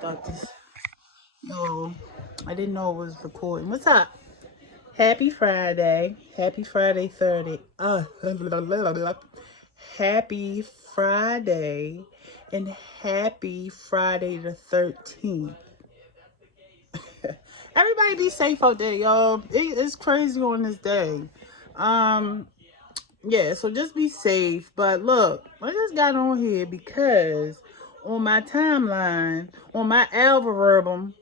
Thought this. No, I didn't know it was recording. What's up? Happy Friday. Happy Friday 30. Happy Friday. And happy Friday the 13th. Everybody be safe out there, y'all. It's crazy on this day. Um, yeah, so just be safe. But look, I just got on here because on my timeline, on my algorithm,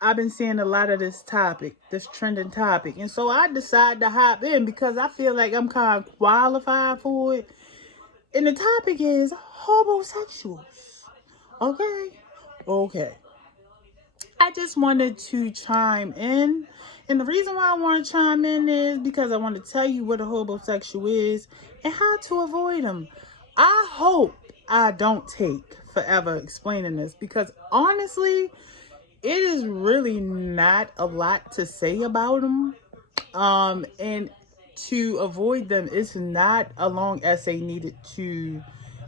I've been seeing a lot of this topic, this trending topic. And so I decided to hop in because I feel like I'm kind of qualified for it. And the topic is hobosexuals. Okay? Okay. I just wanted to chime in. And the reason why I want to chime in is because I want to tell you what a hobosexual is and how to avoid them. I hope I don't take forever explaining this because honestly, it is really not a lot to say about them. And to avoid them, it's not a long essay needed to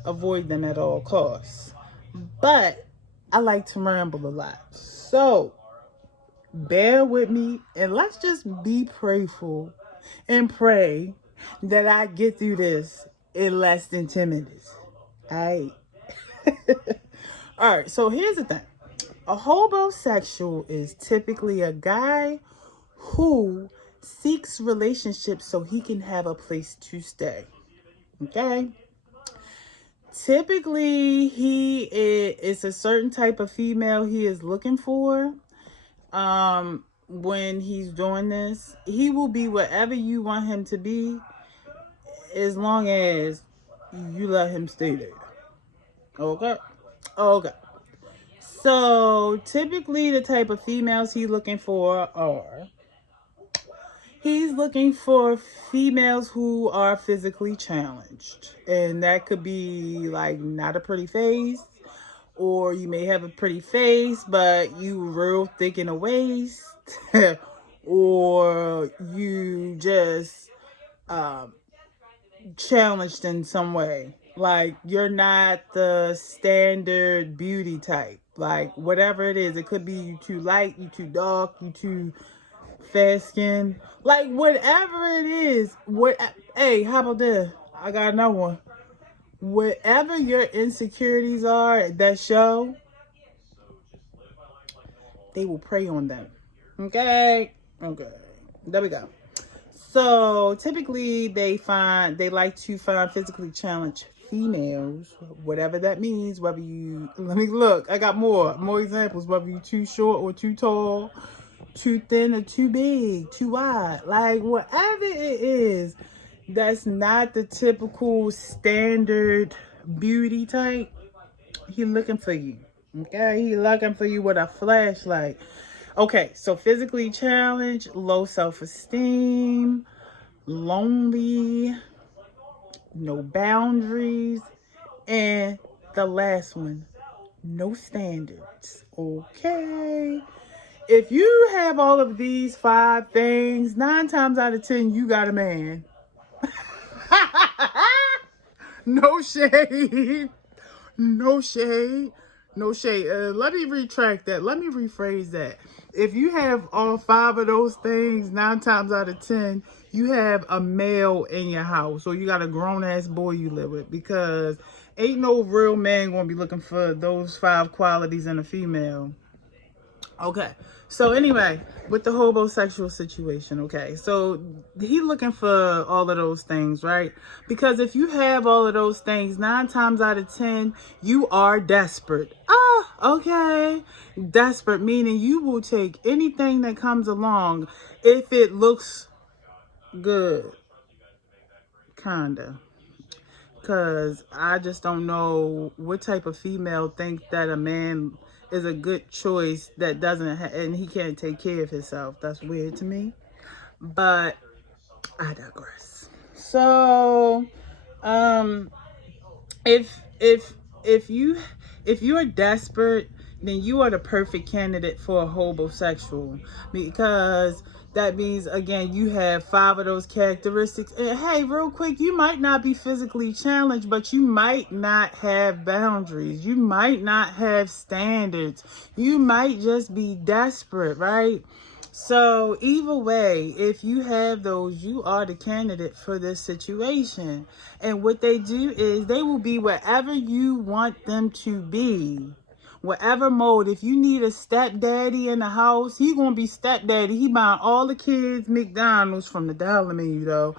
avoid them at all costs. But I like to ramble a lot. So bear with me and let's just be prayerful and pray that I get through this in less than 10 minutes. All right. All right. So here's the thing. A hobosexual is typically a guy who seeks relationships so he can have a place to stay. Okay? Typically, it's a certain type of female he is looking for. When he's doing this, he will be whatever you want him to be as long as you let him stay there. Okay? Okay. So typically the type of females he's looking for are he's looking for females who are physically challenged. And that could be like not a pretty face, or you may have a pretty face, but you real thick in the waist, or you just challenged in some way. Like you're not the standard beauty type. Like whatever it is, it could be you too light, you too dark, you too fair skin. Like whatever it is. Hey, how about this? I got another one. Whatever your insecurities are that show, they will prey on them. Okay? Okay. There we go. So typically they like to find physically challenged females, whatever that means, whether you, let me look, I got more examples, whether you too short or too tall, too thin or too big, too wide, like whatever it is, that's not the typical standard beauty type, he looking for you. Okay, he looking for you with a flashlight. Okay, so physically challenged, low self-esteem, lonely, no boundaries, and the last one, no standards. Okay. If you have all of these 5 things, 9 times out of 10, you got a man. No shade. No shade. No shade. Let me retract that. Let me rephrase that. If you have all 5 of those things, 9 times out of 10, you have a male in your house, or you got a grown-ass boy you live with, because ain't no real man gonna be looking for those 5 qualities in a female. Okay, so anyway, with the hobosexual situation, okay, so he looking for all of those things, right? Because if you have all of those things, 9 times out of 10, you are desperate. Okay. Desperate, meaning you will take anything that comes along if it looks good. Kinda. Because I just don't know what type of female thinks that a man is a good choice that doesn't and he can't take care of himself. That's weird to me. But I digress. So, if if you are desperate, then you are the perfect candidate for a hobosexual, because that means, again, you have 5 of those characteristics. And hey, real quick, you might not be physically challenged, but you might not have boundaries. You might not have standards. You might just be desperate, right? So either way, if you have those, you are the candidate for this situation. And what they do is they will be wherever you want them to be. Whatever mode. If you need a stepdaddy in the house, he gonna be stepdaddy. He buying all the kids McDonald's from the dollar menu though.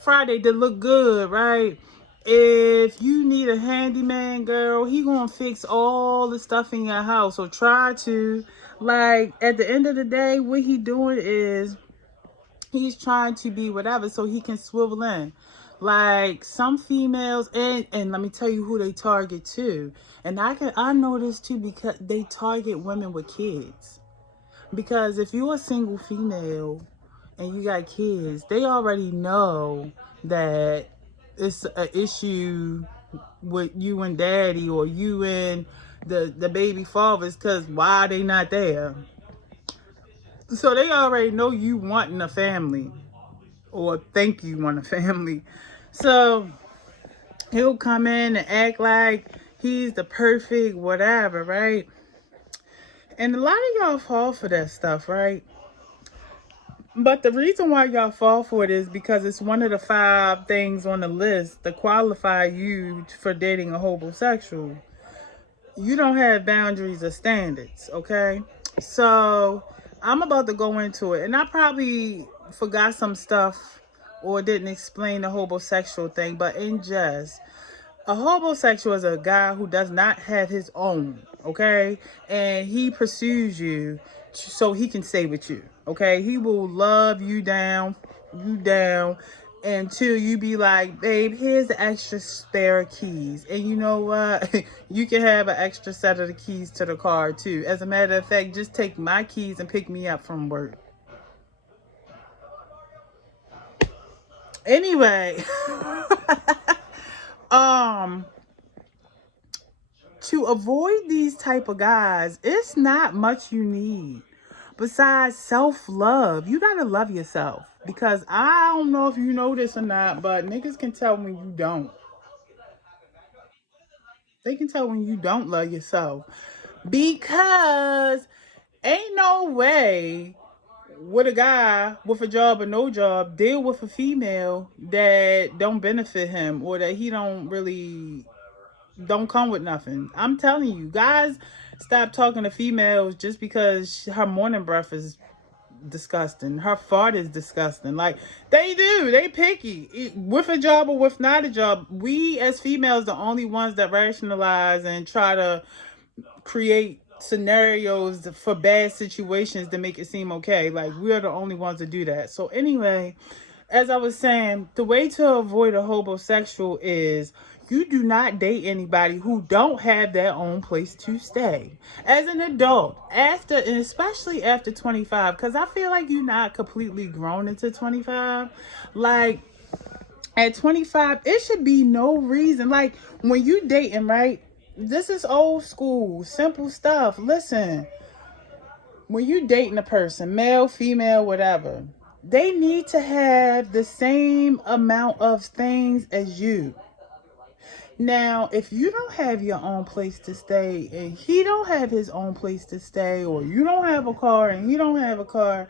Friday to look good, right? If you need a handyman girl, he gonna fix all the stuff in your house, or try to. Like, at the end of the day, what he doing is he's trying to be whatever so he can swivel in. Like, some females, and let me tell you who they target too. And I know this too, because they target women with kids. Because if you're a single female and you got kids, they already know that it's an issue with you and daddy, or you and the baby fathers, because why are they not there? So they already know you wanting a family, or think you want a family. So he'll come in and act like he's the perfect whatever, right? And a lot of y'all fall for that stuff, right? But the reason why y'all fall for it is because it's one of the 5 things on the list to qualify you for dating a homosexual. You don't have boundaries or standards, okay? So I'm about to go into it, and I probably forgot some stuff or didn't explain the homosexual thing, but in jest, a homosexual is a guy who does not have his own, okay? And he pursues you so he can stay with you, okay? He will love you down, until you be like, babe, here's the extra spare keys. And you know what? You can have an extra set of the keys to the car too. As a matter of fact, just take my keys and pick me up from work. Anyway, to avoid these type of guys, it's not much you need besides self-love. You gotta love yourself, because I don't know if you know this or not, but niggas can tell when you don't. They can tell when you don't love yourself, because ain't no way would a guy with a job or no job deal with a female that don't benefit him, or that he don't come with nothing. I'm telling you, guys, stop talking to females just because her morning breath is disgusting. Her fart is disgusting. Like, they picky. With a job or with not a job, we as females the only ones that rationalize and try to create scenarios for bad situations to make it seem okay. Like, we're the only ones to do that. So anyway, as I was saying, the way to avoid a homosexual is you do not date anybody who don't have their own place to stay. As an adult, after, and especially after 25, because I feel like you're not completely grown into 25. Like, at 25, it should be no reason. Like, when you dating, right? This is old school, simple stuff. Listen, when you dating a person, male, female, whatever, they need to have the same amount of things as you. Now, if you don't have your own place to stay and he don't have his own place to stay, or you don't have a car and he don't have a car,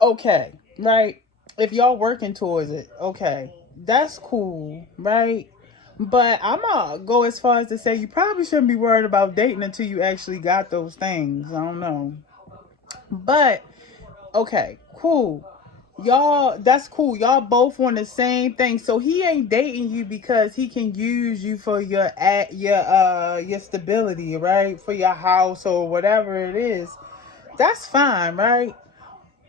okay, right? If y'all working towards it, okay, that's cool, right? But I'm gonna go as far as to say you probably shouldn't be worried about dating until you actually got those things. I don't know. But okay, cool. Y'all, that's cool. Y'all both want the same thing. So he ain't dating you because he can use you for your stability, right? For your house or whatever it is. That's fine, right?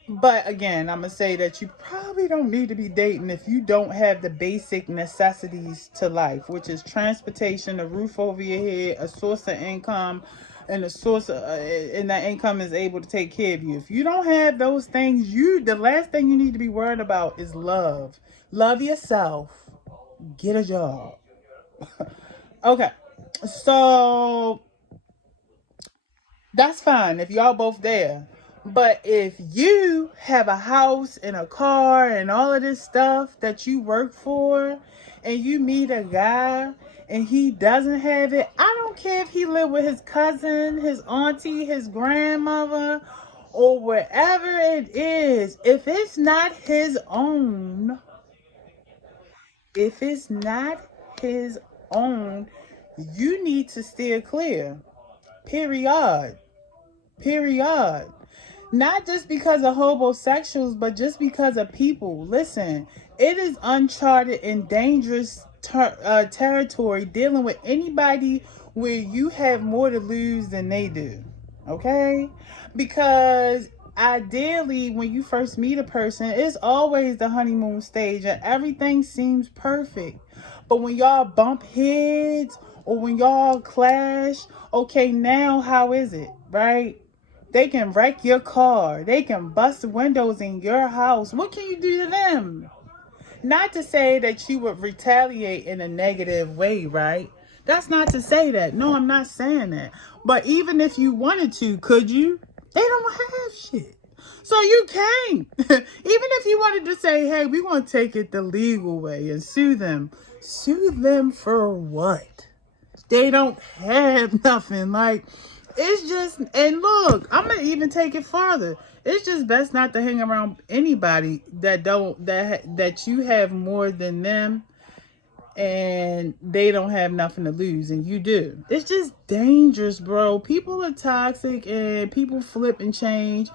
But again, I'm going to say that you probably don't need to be dating if you don't have the basic necessities to life, which is transportation, a roof over your head, a source of income, and and that income is able to take care of you. If you don't have those things, the last thing you need to be worried about is love. Love yourself. Get a job. Okay. So That's fine if y'all both there. But if you have a house and a car and all of this stuff that you work for, and you meet a guy and he doesn't have it, I don't care if he live with his cousin, his auntie, his grandmother, or wherever it is. If it's not his own, if it's not his own, you need to steer clear. Period. Period. Not just because of homosexuals, but just because of people. Listen, it is uncharted and dangerous territory dealing with anybody where you have more to lose than they do. Okay? Because ideally, when you first meet a person, it's always the honeymoon stage and everything seems perfect. But when y'all bump heads or when y'all clash, okay, now how is it? Right? They can wreck your car. They can bust windows in your house. What can you do to them? Not to say that you would retaliate in a negative way, right? That's not to say that. No, I'm not saying that. But even if you wanted to, could you? They don't have shit. So you can't. Even if you wanted to say, hey, we want to take it the legal way and sue them. Sue them for what? They don't have nothing. Like, it's just, and look, I'm gonna even take it farther. It's just best not to hang around anybody that you have more than them and they don't have nothing to lose and you do. It's just dangerous, bro. People are toxic and people flip and change.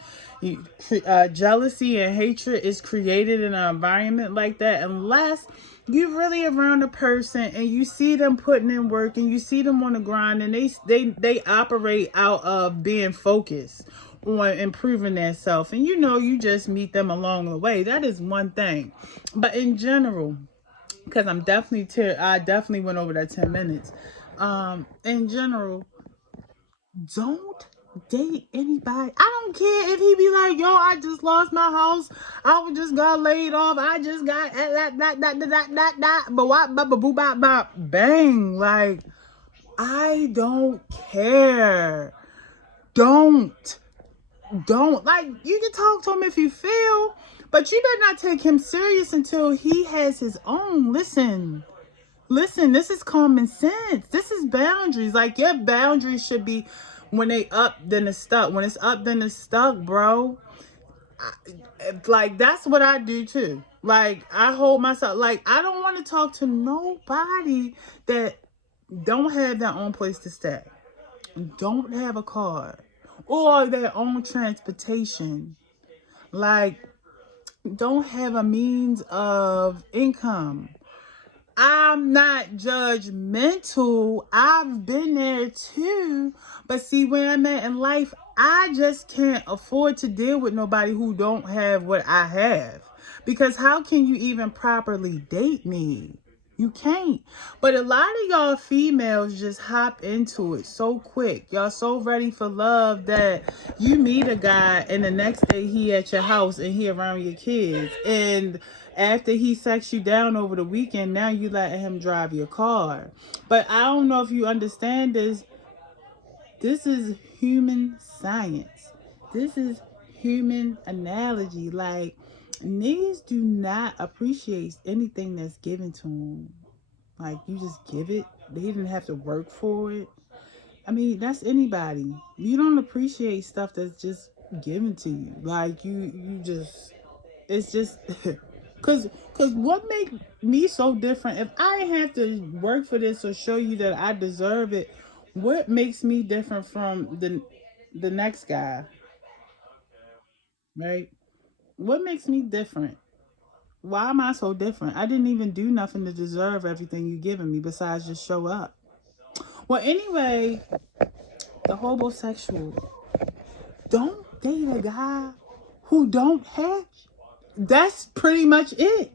Jealousy and hatred is created in an environment like that unless you're really around a person and you see them putting in work and you see them on the grind and they operate out of being focused on improving themselves, and you just meet them along the way. That is one thing. But in general, because I definitely went over that 10 minutes. In general, don't date anybody. I don't care if he be like, yo, I just lost my house. I just got laid off. I just got but what, boo, bop, bop, bang. Like, I don't care. Don't. Like, you can talk to him if you feel, but you better not take him serious until he has his own. Listen, this is common sense. This is boundaries. Like, your boundaries should be when they up, then it's stuck. When it's up, then it's stuck, bro. Like, that's what I do too. Like, I hold myself, like, I don't want to talk to nobody that don't have their own place to stay, don't have a car, or their own transportation. Like, don't have a means of income. I'm not judgmental. I've been there too. But see, where I'm at in life, I just can't afford to deal with nobody who don't have what I have. Because how can you even properly date me? You can't. But a lot of y'all females just hop into it so quick. Y'all so ready for love that you meet a guy and the next day he at your house and he around your kids. And after he sacks you down over the weekend, now you let him drive your car. But I don't know if you understand this. This is human science. This is human analogy. Like, niggas do not appreciate anything that's given to them. Like, you just give it. They didn't have to work for it. I mean, that's anybody. You don't appreciate stuff that's just given to you. Like, you just, it's just, cause what make me so different? If I have to work for this or show you that I deserve it, what makes me different from the next guy, right? What makes me different? Why am I so different? I didn't even do nothing to deserve everything you giving me besides just show up. Well, anyway, the hobosexual. Don't date a guy who don't have. That's pretty much it.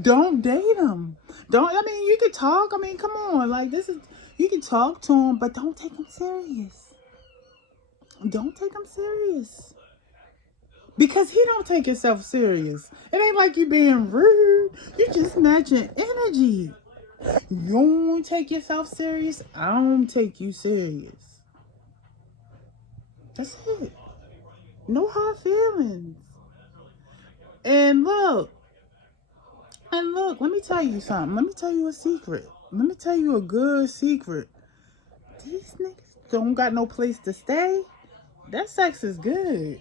Don't date him. Don't. I mean, you can talk. I mean, come on. Like, this is. You can talk to him, but don't take him serious. Don't take him serious. Because he don't take himself serious. It ain't like you being rude. You just matching energy. You don't take yourself serious. I don't take you serious. That's it. No hard feelings. And look, let me tell you something. Let me tell you a secret. Let me tell you a good secret. These niggas don't got no place to stay. That sex is good.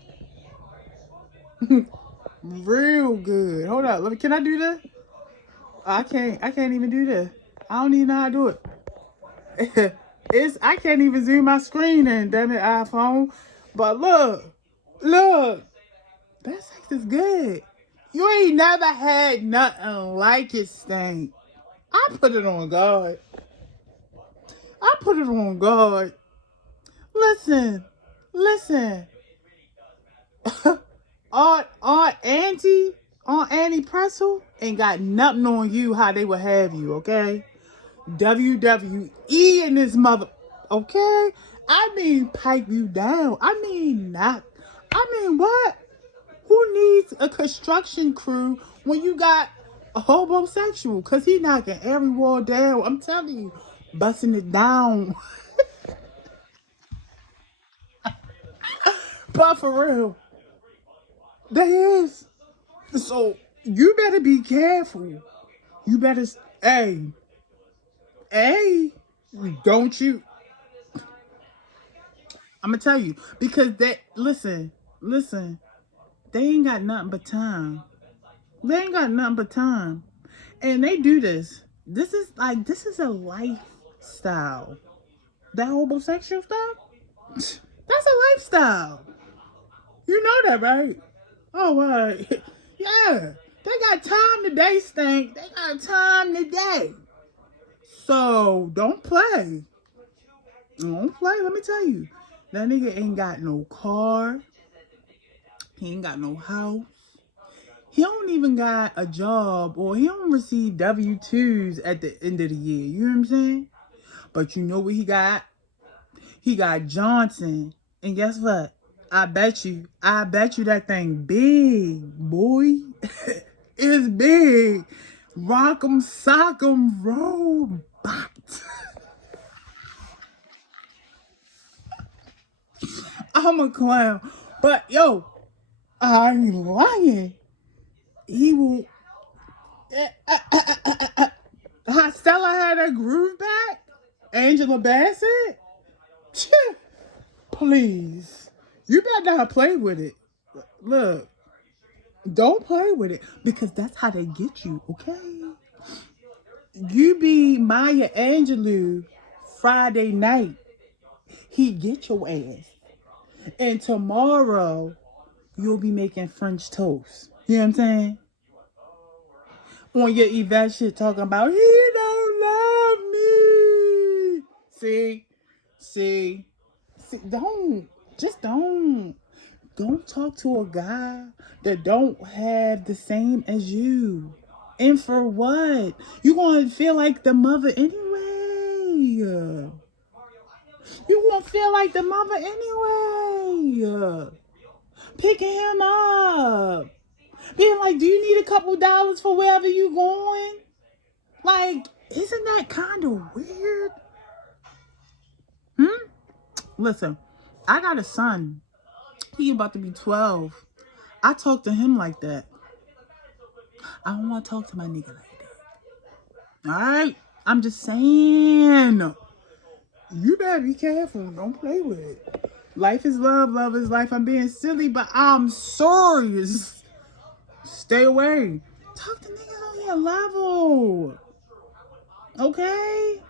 Real good. Hold up. Can I do that? I can't even do that. I don't even know how to do it. I can't even zoom my screen in, damn it, iPhone. But look, that sex is good. You ain't never had nothing like it, Stank. I put it on God. I put it on God. Listen. Aunt Annie Pretzel ain't got nothing on you how they would have you, okay? WWE in this mother, okay? I mean pipe you down. I mean knock. I mean what? Who needs a construction crew when you got a hobosexual? Because he knocking every wall down. I'm telling you, busting it down. But for real, there is. So you better be careful. You better, hey, don't you? I'm gonna tell you because listen, they ain't got nothing but time. They ain't got nothing but time, and they do this. This is a lifestyle. That homosexual stuff, that's a lifestyle. You know that, right? Oh, right. Yeah, they got time today, Stank. They got time today. So don't play. Don't play. Let me tell you, that nigga ain't got no car. He ain't got no house. He don't even got a job, or he don't receive W-2s at the end of the year. You know what I'm saying? But you know what he got? He got Johnson. And guess what? I bet you that thing big, boy. It's big. Rock'em sock'em robot. I'm a clown. But yo, I ain't lying. He will. Stella had her groove back. Angela Bassett. Please, you better not play with it. Look, don't play with it because that's how they get you. Okay, you be Maya Angelou Friday night. He get your ass, and tomorrow you'll be making French toast. You know what I'm saying? On your Yvette shit talking about he don't love me. See, don't talk to a guy that don't have the same as you. And for what? You gonna feel like the mother anyway. You gonna feel like the mother anyway. Picking him up. Being like, do you need a couple dollars for wherever you going? Like, isn't that kind of weird? Listen, I got a son. He about to be 12. I talk to him like that. I don't want to talk to my nigga like that. Alright? I'm just saying. You better be careful. Don't play with it. Life is love. Love is life. I'm being silly, but I'm serious. Stay away. Talk to niggas on your level. Okay?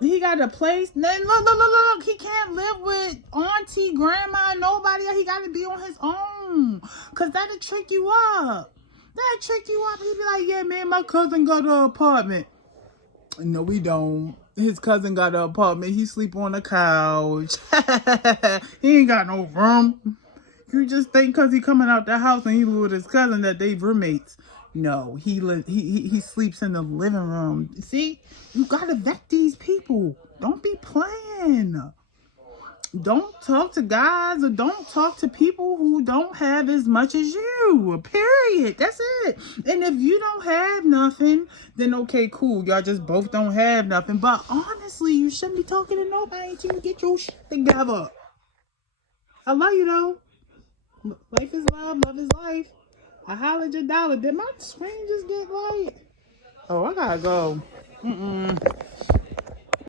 He got a place. Look. He can't live with auntie, grandma, nobody. He got to be on his own. Because that'll trick you up. He'd be like, yeah, man, my cousin got an apartment. No, we don't. His cousin got an apartment. He sleep on the couch. He ain't got no room. You just think because he coming out the house and he live with his cousin that they roommates. No, he sleeps in the living room. See, you gotta vet these people. Don't be playing. Don't talk to guys or don't talk to people who don't have as much as you. Period. That's it. And if you don't have nothing, then okay, cool. Y'all just both don't have nothing. But honestly, you shouldn't be talking to nobody until you get your shit together. I love you though. Life is love. Love is life. I hollered your dollar. Did my screen just get light? Oh, I gotta go.